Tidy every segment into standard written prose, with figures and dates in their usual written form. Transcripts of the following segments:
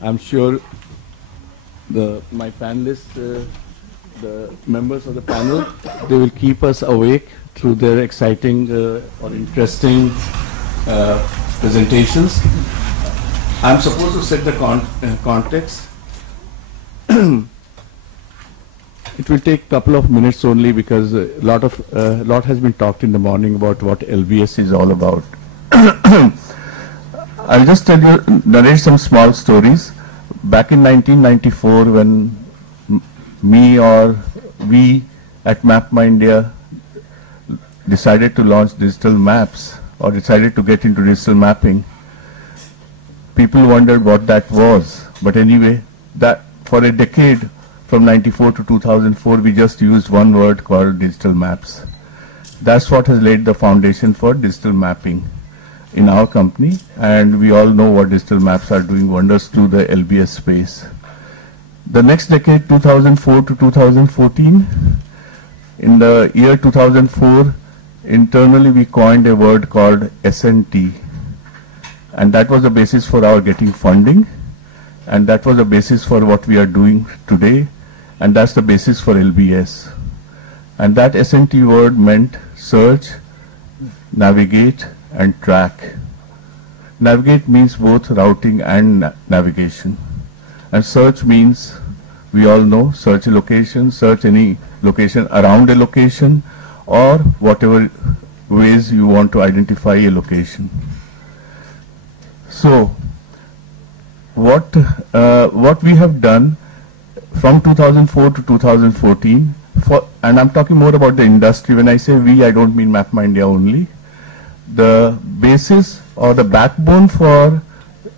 I'm sure my panelists, the members of the panel, they will keep us awake through their exciting or interesting presentations. I'm supposed to set the context. It will take a couple of minutes only because a lot has been talked in the morning about what LBS is all about. I'll just narrate some small stories. Back in 1994, when we at MapMyIndia decided to launch digital maps or decided to get into digital mapping, people wondered what that was. But anyway, that for a decade, from 94 to 2004, we just used one word called digital maps. That's what has laid the foundation for digital mapping in our company, and we all know what digital maps are doing wonders to the LBS space. The next decade, 2004 to 2014, in the year 2004, internally we coined a word called SNT, and that was the basis for our getting funding, and that was the basis for what we are doing today, and that's the basis for LBS. And that SNT word meant search, navigate, and track. Navigate means both routing and navigation. And search means, we all know, search a location, search any location around a location, or whatever ways you want to identify a location. So, what we have done from 2004 to 2014, and I'm talking more about the industry. When I say we, I don't mean MapMyIndia only. The basis or the backbone for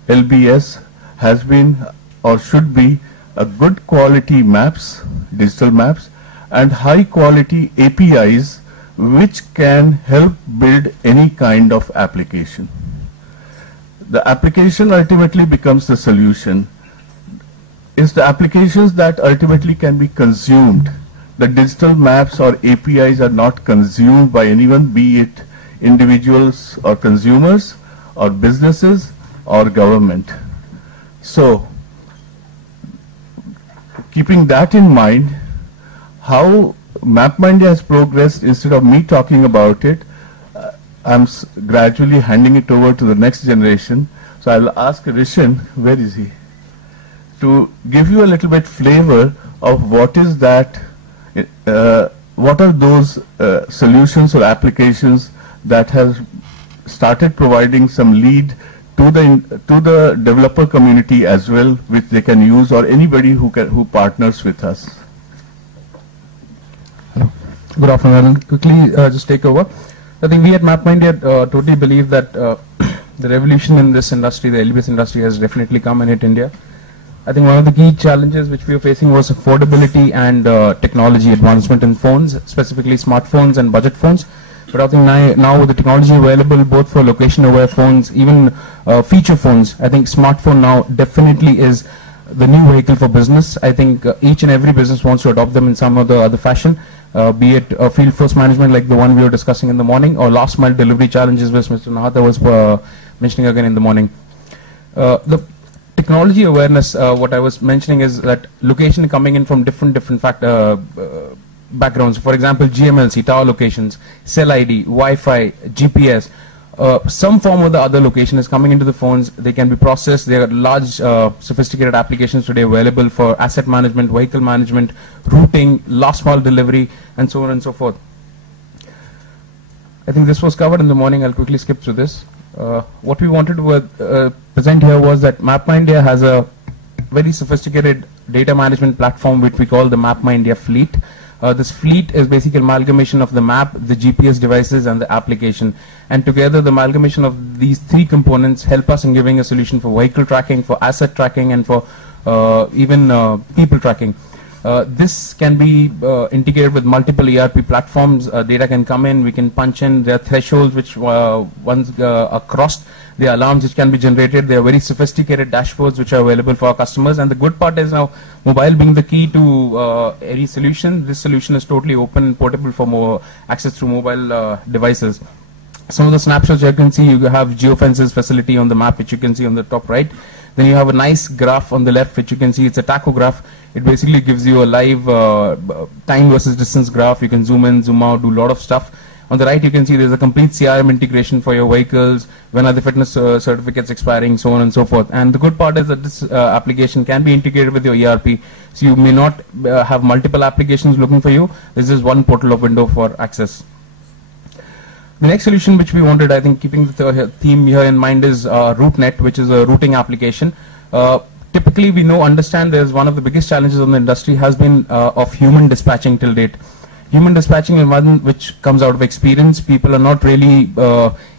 LBS has been or should be a good quality maps, digital maps, and high quality APIs which can help build any kind of application. The application ultimately becomes the solution. It's the applications that ultimately can be consumed. The digital maps or APIs are not consumed by anyone, be it individuals or consumers or businesses or government. So, keeping that in mind, how MapMyIndia has progressed, instead of me talking about it, I'm gradually handing it over to the next generation. So I'll ask Rishan, where is he, to give you a little bit flavor of what is that, what are those solutions or applications that have started providing some lead to the developer community as well, which they can use, or anybody who partners with us. Hello. Good afternoon. I'll quickly just take over. I think we at MapMyIndia totally believe that the revolution in this industry, the LBS industry, has definitely come and hit India. I think one of the key challenges which we were facing was affordability and technology advancement in phones, specifically smartphones and budget phones. But I think now with the technology available both for location-aware phones, even feature phones, I think smartphone now definitely is the new vehicle for business. I think each and every business wants to adopt them in some or the other fashion, be it field force management like the one we were discussing in the morning, or last mile delivery challenges which Mr. Nahata was mentioning again in the morning. The technology awareness, what I was mentioning is that location coming in from different backgrounds. For example, GMLC, tower locations, cell ID, Wi-Fi, GPS, some form of the other location is coming into the phones. They can be processed. There are large, sophisticated applications today available for asset management, vehicle management, routing, last mile delivery, and so on and so forth. I think this was covered in the morning. I'll quickly skip through this. What we wanted to present here was that MapMyIndia has a very sophisticated data management platform which we call the MapMyIndia Fleet. This fleet is basically amalgamation of the map, the GPS devices, and the application. And together, the amalgamation of these three components help us in giving a solution for vehicle tracking, for asset tracking, and for even people tracking. This can be integrated with multiple ERP platforms. Data can come in, we can punch in. There are thresholds which once are crossed. There are alarms which can be generated. There are very sophisticated dashboards which are available for our customers. And the good part is now, mobile being the key to any solution, this solution is totally open and portable for more access through mobile devices. Some of the snapshots you can see, you have geofences facility on the map which you can see on the top right. Then you have a nice graph on the left, which you can see it's a tachograph. It basically gives you a live time versus distance graph. You can zoom in, zoom out, do a lot of stuff. On the right, you can see there's a complete CRM integration for your vehicles, when are the fitness certificates expiring, so on and so forth. And the good part is that this application can be integrated with your ERP. So you may not have multiple applications looking for you. This is one portal of window for access. The next solution which we wanted, I think keeping the theme here in mind, is RouteNet, which is a routing application. Typically, we understand there's one of the biggest challenges in the industry has been of human dispatching till date. Human dispatching is one which comes out of experience. People are not really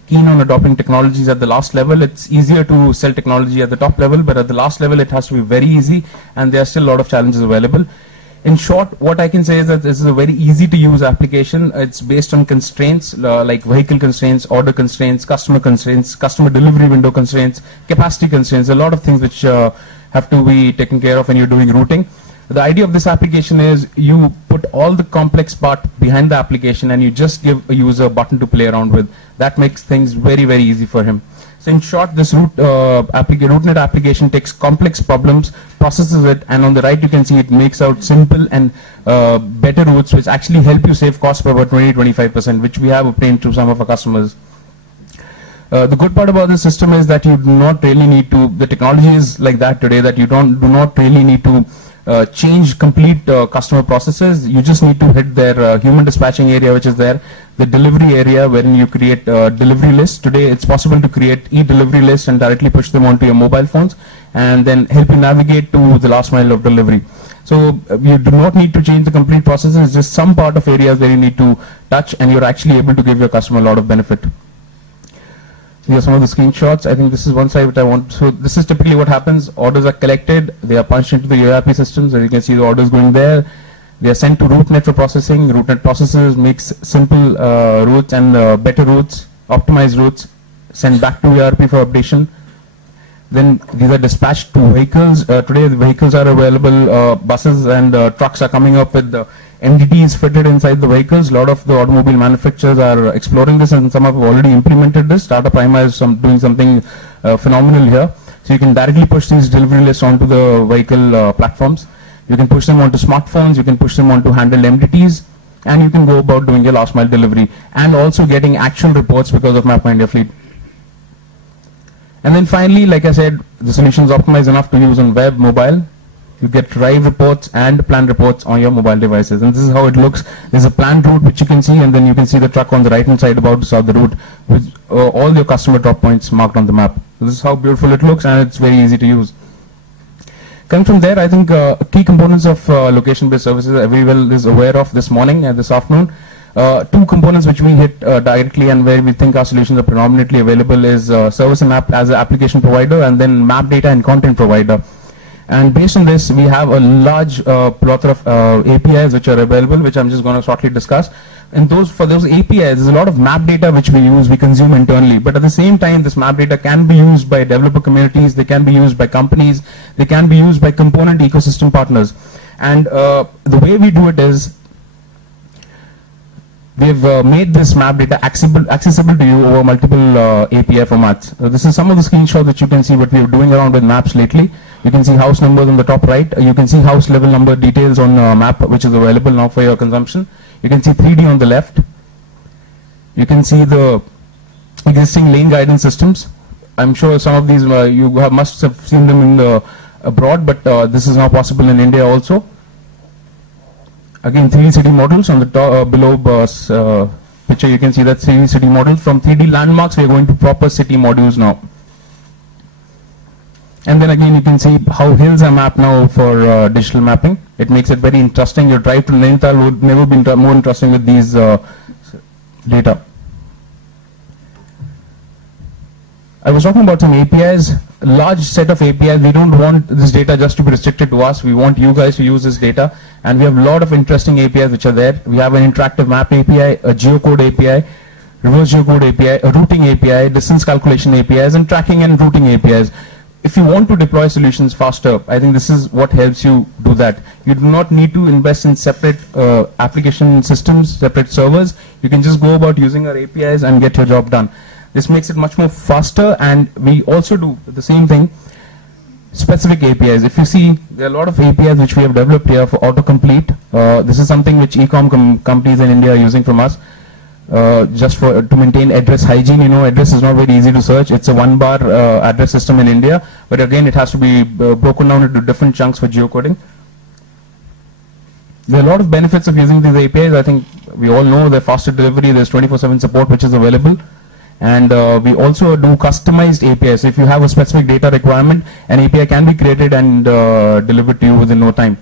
keen on adopting technologies at the last level. It's easier to sell technology at the top level, but at the last level it has to be very easy, and there are still a lot of challenges available. In short, what I can say is that this is a very easy to use application. It's based on constraints like vehicle constraints, order constraints, customer delivery window constraints, capacity constraints, a lot of things which have to be taken care of when you're doing routing. The idea of this application is you put all the complex part behind the application and you just give a user a button to play around with. That makes things very, very easy for him. So in short, this RouteNet application takes complex problems, processes it, and on the right you can see it makes out simple and better routes which actually help you save costs by about 20-25%, which we have obtained through some of our customers. The good part about this system is that you do not really need to, the technology is like that today, that you do not really need to change complete customer processes. You just need to hit their human dispatching area, which is there, the delivery area wherein you create delivery lists. Today it's possible to create e-delivery lists and directly push them onto your mobile phones and then help you navigate to the last mile of delivery. So you do not need to change the complete processes. It's just some part of areas where you need to touch, and you're actually able to give your customer a lot of benefit. These are some of the screenshots. I think this is one side which I want. So this is typically what happens. Orders are collected. They are punched into the ERP systems. As you can see, the orders going there. They are sent to RouteNet for processing. RouteNet processes, makes simple routes and better routes, optimized routes, sent back to ERP for updation. Then these are dispatched to vehicles. Today the vehicles are available. Buses and trucks are coming up with MDTs fitted inside the vehicles. A lot of the automobile manufacturers are exploring this, and some have already implemented this. Tata Prima is doing something phenomenal here. So you can directly push these delivery lists onto the vehicle platforms. You can push them onto smartphones, you can push them onto handled MDTs, and you can go about doing your last mile delivery and also getting actual reports because of MapMyIndia Fleet. And then finally, like I said, the solution is optimized enough to use on web, mobile. You get drive reports and plan reports on your mobile devices. And this is how it looks. There's a planned route which you can see, and then you can see the truck on the right hand side about to start the route with all your customer drop points marked on the map. So this is how beautiful it looks, and it's very easy to use. Coming from there, I think key components of location-based services everyone is aware of this morning and this afternoon. Two components which we hit directly and where we think our solutions are predominantly available is service and app as an application provider, and then map data and content provider. And based on this, we have a large plethora of APIs which are available, which I'm just going to shortly discuss. And for those APIs, there's a lot of map data which we consume internally. But at the same time, this map data can be used by developer communities, they can be used by companies, they can be used by component ecosystem partners. And the way we do it is, we've made this map data accessible to you over multiple API formats. This is some of the screenshots that you can see what we're doing around with maps lately. You can see house numbers on the top right. You can see house level number details on map, which is available now for your consumption. You can see 3D on the left. You can see the existing lane guidance systems. I'm sure some of these must have seen them in abroad, but this is now possible in India also. Again, 3D city models on the top, below picture. You can see that 3D city models. From 3D landmarks, we are going to proper city modules now. And then again, you can see how hills are mapped now for digital mapping. It makes it very interesting. Your drive to Nainital would never be more interesting with these data. I was talking about some APIs, a large set of APIs. We don't want this data just to be restricted to us. We want you guys to use this data. And we have a lot of interesting APIs which are there. We have an interactive map API, a geocode API, reverse geocode API, a routing API, distance calculation APIs, and tracking and routing APIs. If you want to deploy solutions faster, I think this is what helps you do that. You do not need to invest in separate application systems, separate servers. You can just go about using our APIs and get your job done. This makes it much more faster, and we also do the same thing. specific APIs. If you see, there are a lot of APIs which we have developed here for autocomplete. This is something which companies in India are using from us. Just to maintain address hygiene. Address is not very easy to search. It's a one-bar address system in India, but again, it has to be broken down into different chunks for geocoding. There are a lot of benefits of using these APIs. I think we all know the faster delivery. There's 24/7 support which is available, and we also do customized APIs. If you have a specific data requirement, an API can be created and delivered to you within no time.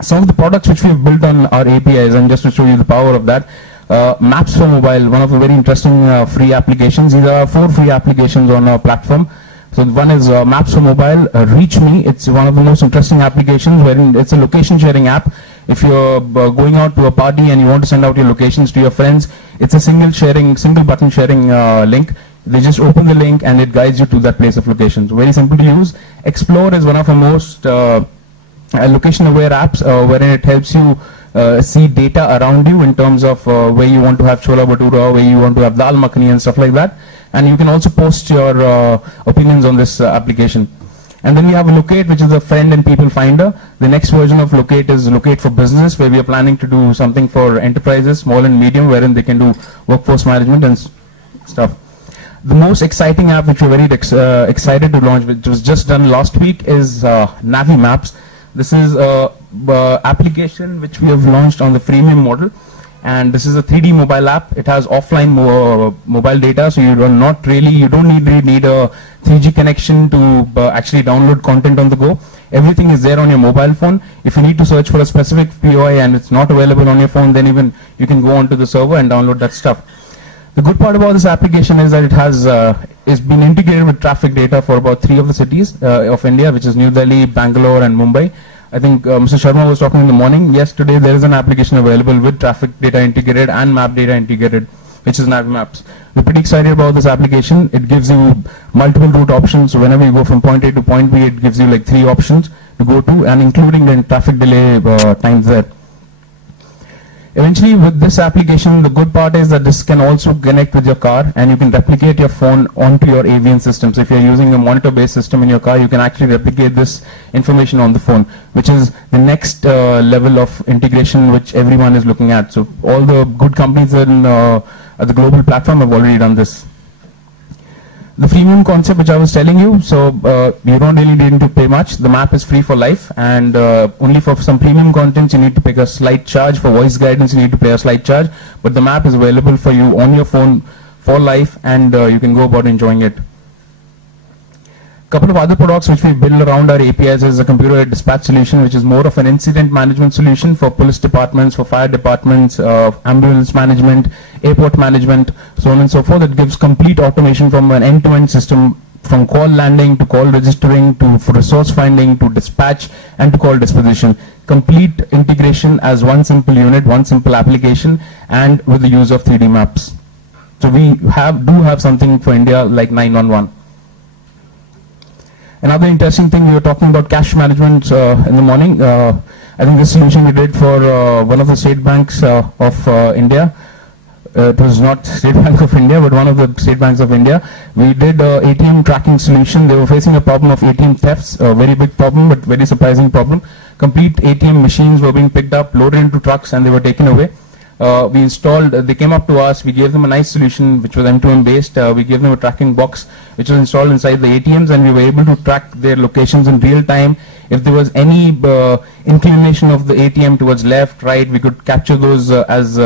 Some of the products which we've built on our APIs, and just to show you the power of that, Maps for Mobile, one of the very interesting free applications. These are 4 free applications on our platform. So one is Maps for Mobile, Reach Me. It's one of the most interesting applications wherein it's a location sharing app. If you're going out to a party and you want to send out your locations to your friends, it's a single button sharing link. They just open the link and it guides you to that place of location. So very simple to use. Explore is one of the most location aware apps wherein it helps you see data around you in terms of where you want to have chola bhatura, where you want to have dal makhani and stuff like that. And you can also post your opinions on this application. And then we have Locate, which is a friend and people finder. The next version of Locate is Locate for Business, where we are planning to do something for enterprises, small and medium, wherein they can do workforce management and stuff. The most exciting app which we're very excited to launch, which was just done last week, is Navi Maps. This is an application which we have launched on the freemium model. And this is a 3D mobile app. It has offline mobile data, so you don't really need a 3G connection to actually download content on the go. Everything is there on your mobile phone. If you need to search for a specific POI and it's not available on your phone, then even you can go onto the server and download that stuff. The good part about this application is that it has it's been integrated with traffic data for about 3 of the cities of India, which is New Delhi, Bangalore, and Mumbai. I think Mr. Sharma was talking in the morning. Yes, today there is an application available with traffic data integrated and map data integrated, which is Navi Maps. We're pretty excited about this application. It gives you multiple route options. So whenever you go from point A to point B, it gives you like 3 options to go to, and including the traffic delay times there. Eventually, with this application, the good part is that this can also connect with your car, and you can replicate your phone onto your AVN system. So if you're using a monitor-based system in your car, you can actually replicate this information on the phone, which is the next level of integration which everyone is looking at. So all the good companies at the global platform have already done this. The freemium concept which I was telling you, so you don't really need to pay much. The map is free for life, and only for some premium contents you need to pay a slight charge. For voice guidance you need to pay a slight charge, but the map is available for you on your phone for life, and you can go about enjoying it. Couple of other products which we build around our APIs is a computer dispatch solution, which is more of an incident management solution for police departments, for fire departments, ambulance management, airport management, so on and so forth. It gives complete automation from an end-to-end system, from call landing to call registering to resource finding to dispatch and to call disposition. Complete integration as one simple unit, one simple application, and with the use of 3D maps. So we do have something for India like 911. Another interesting thing, we were talking about cash management in the morning. I think this solution we did for one of the state banks of India. It was not State Bank of India, but one of the state banks of India. We did ATM tracking solution. They were facing a problem of ATM thefts, a very big problem, but very surprising problem. Complete ATM machines were being picked up, loaded into trucks, and they were taken away. We installed, they came up to us, we gave them a nice solution which was M2M based. We gave them a tracking box which was installed inside the ATMs, and we were able to track their locations in real time. If there was any inclination of the ATM towards left, right, we could capture those as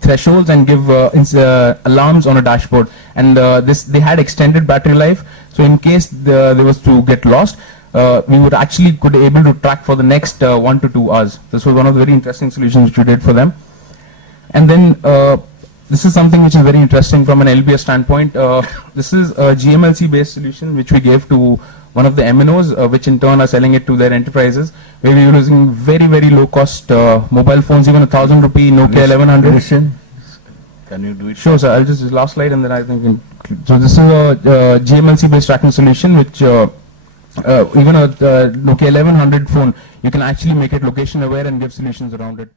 thresholds and give alarms on a dashboard. And they had extended battery life, so in case there was to get lost, we would actually could able to track for the next 1 to 2 hours. This was one of the very interesting solutions which we did for them. And then this is something which is very interesting from an LBS standpoint. This is a GMLC based solution which we gave to one of the MNOs, which in turn are selling it to their enterprises, where we were using very, very low cost mobile phones, even 1,000 rupee Nokia 1100. Can you do it? Sure, sir. I'll just last slide and then I think. So this is a GMLC based tracking solution which even a Nokia 1100 phone, you can actually make it location aware and give solutions around it.